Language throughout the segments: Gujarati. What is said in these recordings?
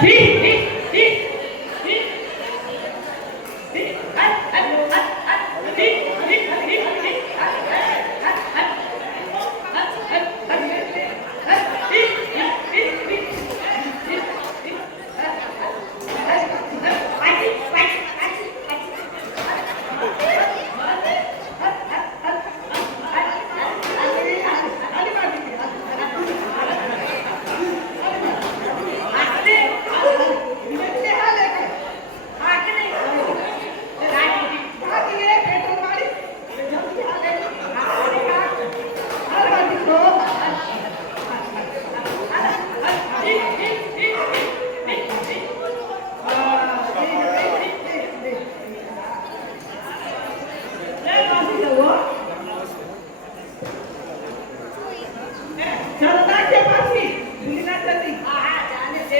Sí, sí.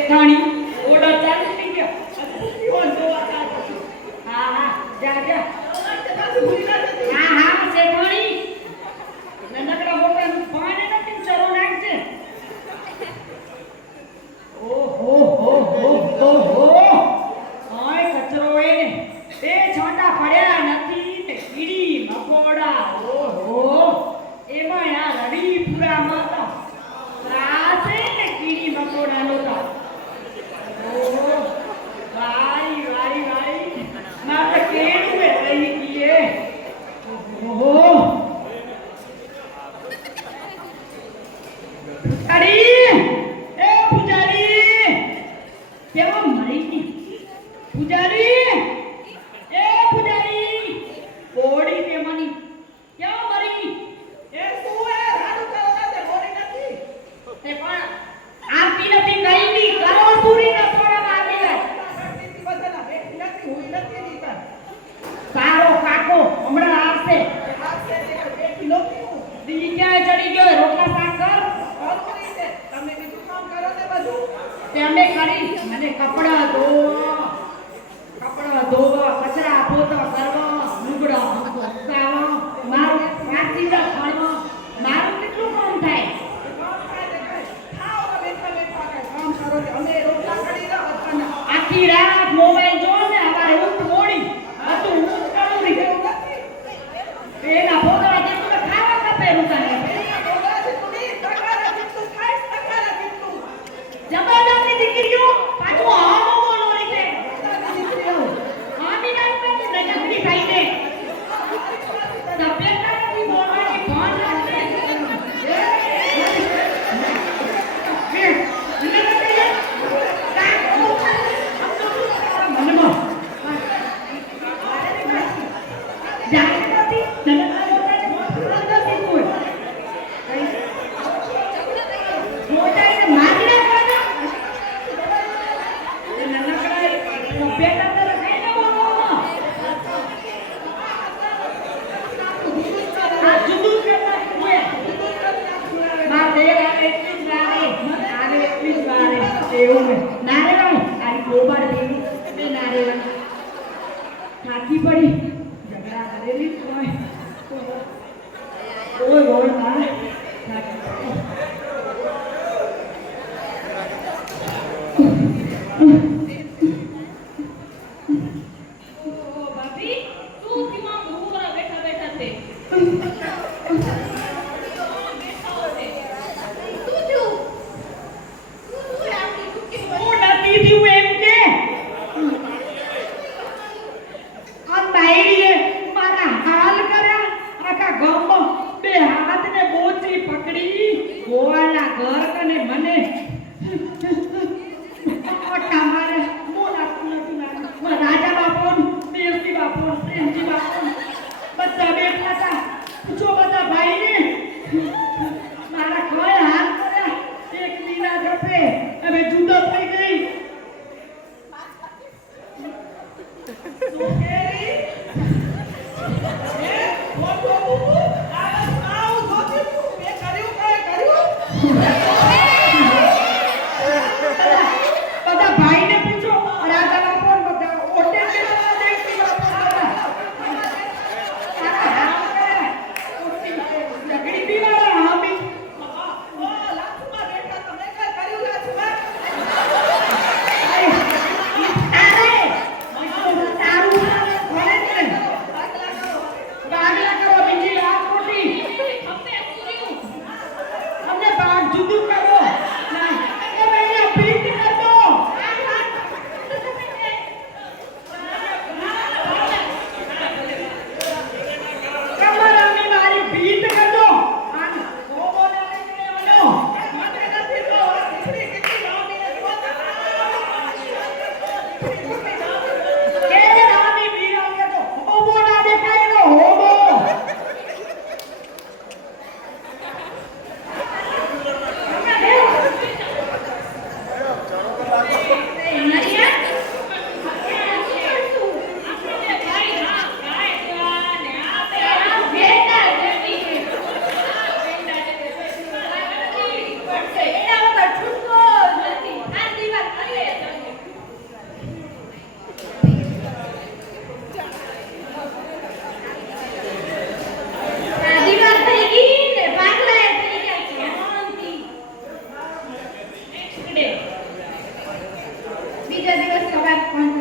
ಬೆಟ್ಟಾಣಿ ¡Vamos, piernas Yes, you.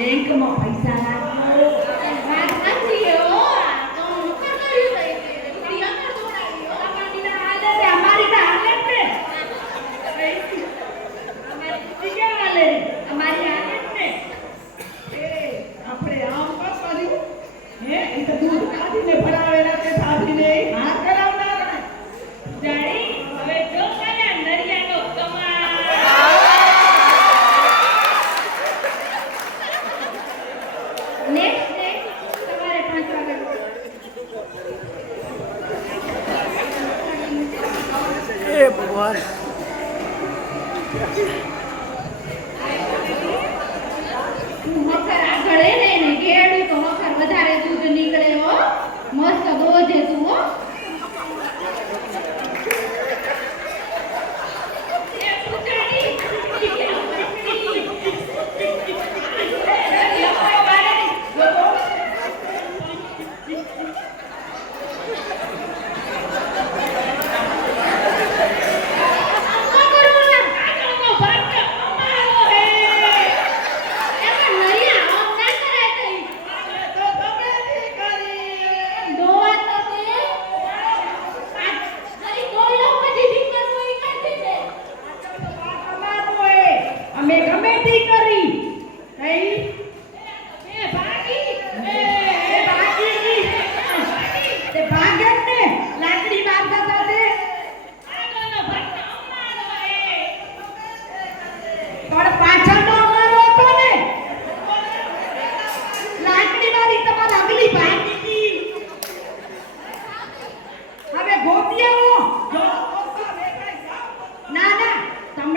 બેંકમાં પૈસા આપણે આમ પાસ પાડી હે, એ તો દૂધ કાઢીને ભરાવેલા તે સાધીને. હા tempo agora.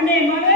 Amen.